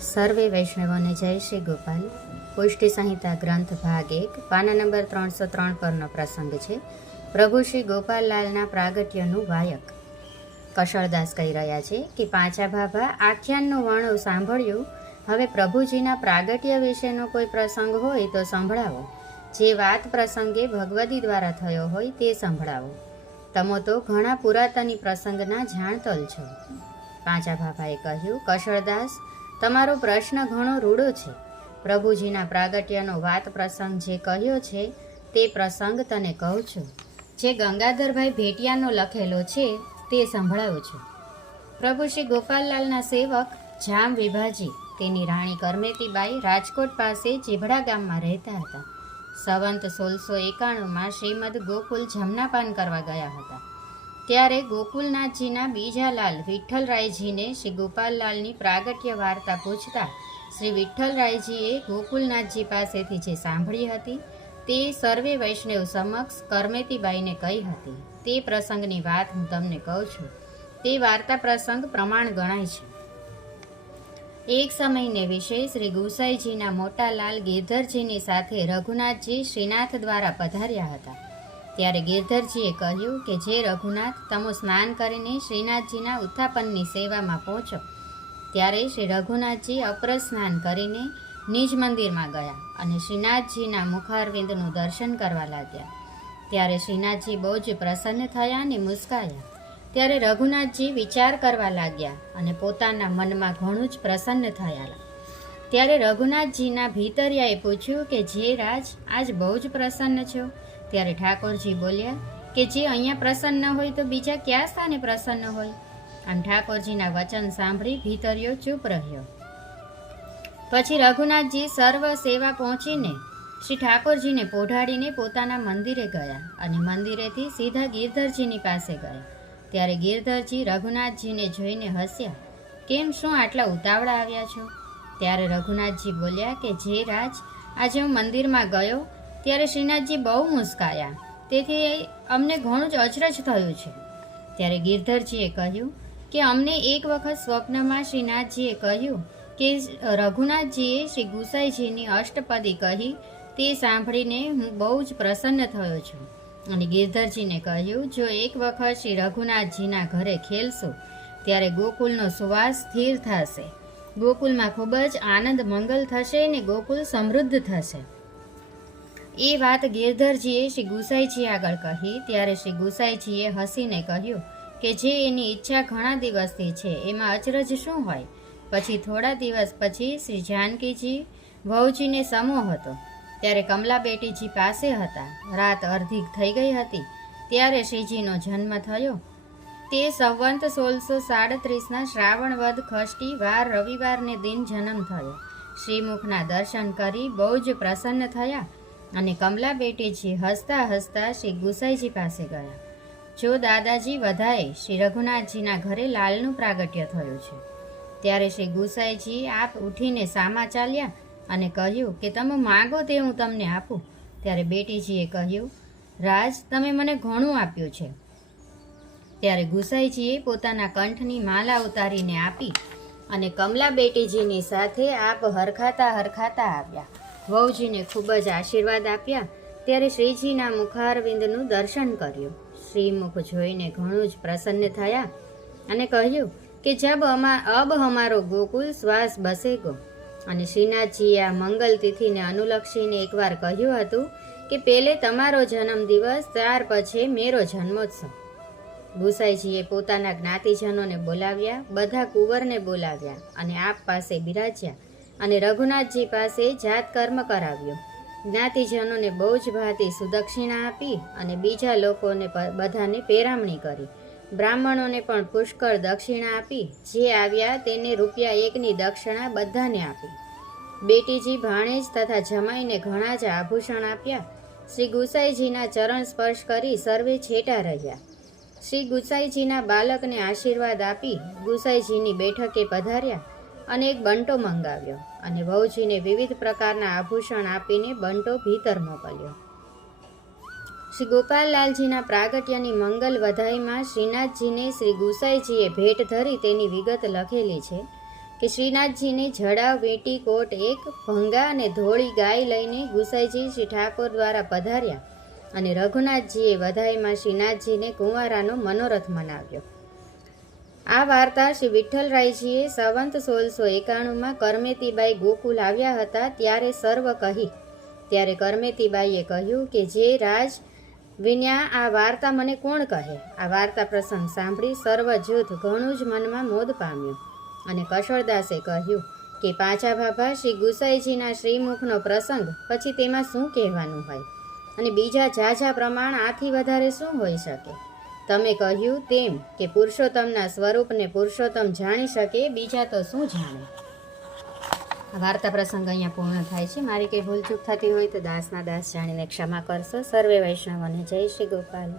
સર્વે વૈષ્ણવોને જય શ્રી ગોપાલ. પુષ્ટિ સંહિતા ગ્રંથ ભાગ એક, પાના નંબર ત્રણસો ત્રણ પરનો પ્રસંગ છે. પ્રભુ શ્રી ગોપાલલાલના પ્રાગટ્યનું વાયક. કશળદાસ કહી રહ્યા છે કે પાંચા ભાભા, આખ્યાનનું વર્ણવ સાંભળ્યું. હવે પ્રભુજીના પ્રાગટ્ય વિશેનો કોઈ પ્રસંગ હોય તો સંભળાવો. જે વાત પ્રસંગે ભગવદી દ્વારા થયો હોય તે સંભળાવો. તમો તો ઘણા પુરાતની પ્રસંગના જાણતલ છો. પાંચા ભાભાએ કહ્યું, કશળદાસ તમારો પ્રશ્ન ઘણો રૂડો છે. પ્રભુજીના પ્રાગટ્યનો વાત પ્રસંગ જે કહ્યો છે, તે પ્રસંગ તને કહું છું. જે ગંગાધરભાઈ ભેટિયાનો લખેલો છે, તે સંભળાવું છું. પ્રભુ શ્રી ગોપાલલાલના સેવક જામ વિભાજી, તેની રાણી કરમેતીબાઈ રાજકોટ પાસે ચીભડા ગામમાં રહેતા હતા. સંવંત સોળસો એકાણુંમાં શ્રીમદ ગોકુલ જમનાપાન કરવા ગયા હતા. ત્યારે ગોકુલનાથજીના બીજા લાલ વિઠ્ઠલરાયજીને શ્રી ગોપાલલાલની પ્રાગટ્ય વાર્તા પૂછતા શ્રી વિઠ્ઠલરાયજીએ ગોકુલનાથજી પાસેથી જે સાંભળી હતી તે સર્વે વૈષ્ણવ સમક્ષ કરમેતીબાઈને કહી હતી. તે પ્રસંગની વાત હું તમને કહું છું. તે વાર્તા પ્રસંગ પ્રમાણ ગણાય છે. એક સમયને વિશે શ્રી ગુસાઈજીના મોટા લાલ ગેધરજીની સાથે રઘુનાથજી શ્રીનાથ દ્વારા પધાર્યા હતા. ત્યારે ગિરધરજીએ કહ્યું કે, જે રઘુનાથ તમો સ્નાન કરીને શ્રીનાથજીના ઉત્થાપનની સેવામાં પહોંચો ત્યારે શ્રી રઘુનાથજી અપર સ્નાન કરીને નિજ મંદિરમાં ગયા અને શ્રીનાથજીના મુખારવિંદનું દર્શન કરવા લાગ્યા. ત્યારે શ્રીનાથજી બહુ જ પ્રસન્ન થયા અને મુસ્કાયા. ત્યારે રઘુનાથજી વિચાર કરવા લાગ્યા અને પોતાના મનમાં ઘણું જ પ્રસન્ન થયા. ત્યારે રઘુનાથજીના ભીતરિયાએ પૂછ્યું કે, જે રાજ, આજ બહુ જ પ્રસન્ન છો? ત્યારે ઠાકોરજી બોલ્યા કે જે અહીંયા પ્રસન્ન હોય તો બીજા ક્યાં સ્થાને પ્રસન્ન હોય? આમ ઠાકોરજીના વચન સાંભળી ભીતરિયો ચૂપ રહ્યો. પછી રઘુનાથજી સર્વ સેવા પહોંચીને શ્રી ઠાકોરજીને પોઢાડીને પોતાના મંદિરે ગયા અને મંદિરેથી સીધા ગિરધરજીની પાસે ગયા. ત્યારે ગિરધરજી રઘુનાથજીને જોઈને હસ્યા, કેમ શું આટલા ઉતાવળા આવ્યા છો? ત્યારે રઘુનાથજી બોલ્યા કે, જે રાજ, આજે હું મંદિરમાં ગયો ત્યારે શ્રીનાથજી બહુ મુસ્કાયા. તેથી અમને ઘણું જ અચરજ થયું છે. ત્યારે ગિરધરજીએ કહ્યું કે અમને એક વખત સ્વપ્નમાં શ્રીનાથજીએ કહ્યું કે રઘુનાથજીએ શ્રી ગુસાઈજીની અષ્ટપદી કહી તે સાંભળીને હું બહુ જ પ્રસન્ન થયો છું. અને ગિરધરજીને કહ્યું, જો એક વખત શ્રી રઘુનાથજીના ઘરે ખેલશો, ત્યારે ગોકુલનો સુવાસ સ્થિર થશે. ગોકુલમાં ખૂબ જ આનંદ મંગલ થશે અને ગોકુલ સમૃદ્ધ થશે. એ વાત ગિરધરજીએ શ્રી ગુસાઈજી આગળ કહી, ત્યારે શ્રી ગુસાઈજીએ હસીને કહ્યું કે જે એની ઈચ્છા ઘણા દિવસથી છે, એમાં અચરજ શું હોય? પછી થોડા દિવસ પછી શ્રી જાનકીજી વહુજીને સમો હતો. ત્યારે કમલાબેટીજી પાસે હતા. રાત અર્ધી થઈ ગઈ હતી. ત્યારે શ્રીજીનો જન્મ થયો. તે સંવંત સોળસો સાડત્રીસના શ્રાવણ વધ ખષ્ટી વાર રવિવારને દિન જન્મ થયો. શ્રીમુખના દર્શન કરી બહુ જ પ્રસન્ન થયા અને કમલા બેટીજી હસતા હસતા શ્રી ગુસાઈજી પાસે ગયા. જો દાદાજી વધાએ, શ્રી રઘુનાથજીના ઘરે લાલનું પ્રાગટ્ય થયું છે. ત્યારે શ્રી ગુસાઈજી આપ ઉઠીને સામા ચાલ્યા અને કહ્યું કે તમે માગો તે હું તમને આપું. ત્યારે બેટીજીએ કહ્યું, રાજ, તમે મને ઘણું આપ્યું છે. ત્યારે ગુસાઈજીએ પોતાના કંઠની માલા ઉતારીને આપી અને કમલા બેટીજીની સાથે આપ હરખાતા હરખાતા આવ્યા. વહુજીને ખૂબ જ આશીર્વાદ આપ્યા. ત્યારે શ્રીજીના મુખારવિંદનું દર્શન કર્યું. શ્રીમુખ જોઈને ઘણું જ પ્રસન્ન થયા અને કહ્યું કે જબ અમા, અબ અમારો ગોકુલ શ્વાસ બસેગો અને શ્રીનાથજીએ આ મંગલ તિથિને અનુલક્ષીને એકવાર કહ્યું હતું કે પેલે તમારો જન્મદિવસ ત્યાર પછી મેરો જન્મોત્સવ. ગુસાઈજીએ પોતાના જ્ઞાતિજનોને બોલાવ્યા, બધા કુંવરને બોલાવ્યા અને આપ પાસે બિરાજ્યા. અને રઘુનાથજી પાસે જાત કર્મ કરાવ્યો. જ્ઞાતિજનોને બહુ જ ભાતી સુદક્ષિણા આપી અને બીજા લોકોને બધાને પેરામણી કરી. બ્રાહ્મણોને પણ પુષ્કળ દક્ષિણા આપી. જે આવ્યા તેને રૂપિયા એકની દક્ષિણા બધાને આપી. બેટીજી ભાણેજ તથા જમાઈને ઘણા જ આભૂષણ આપ્યા. શ્રી ગુસાઈજીના ચરણ સ્પર્શ કરી સર્વે છેટા રહ્યા. શ્રી ગુસાઈજીના બાલકને આશીર્વાદ આપી ગુસાઈજીની બેઠકે પધાર્યા અને એક બંટો મંગાવ્યો. અને વહુજીને વિવિધ પ્રકારના આભૂષણ આપીને બંટો ભીતર મોકલ્યો. શ્રી ગોપાલલાલજીના પ્રાગટ્યની મંગલ વધાઈમાં શ્રીનાથજીને શ્રી ગુસાઈજીએ ભેટ ધરી તેની વિગત લખેલી છે કે શ્રીનાથજીને જડાવ, વેટી, કોટ એક, ભંગા અને ધોળી ગાય લઈને ગુસાઈજી શ્રી ઠાકોર દ્વારા પધાર્યા અને રઘુનાથજીએ વધાઈમાં શ્રીનાથજીને કુંવારાનો મનોરથ મનાવ્યો. આ વાર્તા શ્રી વિઠ્ઠલરાયજીએ સંવંત સોળસો એકાણુંમાં કરમેતીબાઈ ગોકુલ આવ્યા હતા ત્યારે સર્વ કહી. ત્યારે કરમેતીબાઈએ કહ્યું કે, જે રાજ વિન્યા આ વાર્તા મને કોણ કહે? આ વાર્તા પ્રસંગ સાંભળી સર્વ જૂથ ઘણું જ મનમાં મોદ પામ્યું અને કશોળદાસે કહ્યું કે, પાછા ભાભા શ્રી ગુસાઈજીના શ્રીમુખનો પ્રસંગ પછી તેમાં શું કહેવાનું હોય? અને બીજા ઝાઝા પ્રમાણ આથી વધારે શું હોઈ શકે? તમે કહ્યું તેમ કે પુરુષોત્તમના સ્વરૂપને પુરુષોત્તમ જાણી શકે, બીજા તો શું જાણે? વાર્તા પ્રસંગ અહીંયા પૂર્ણ થાય છે. મારી કંઈ ભૂલચૂક થતી હોય તો દાસના દાસ જાણીને ક્ષમા કરશો. સર્વે વૈષ્ણવને જય શ્રી ગોપાલ.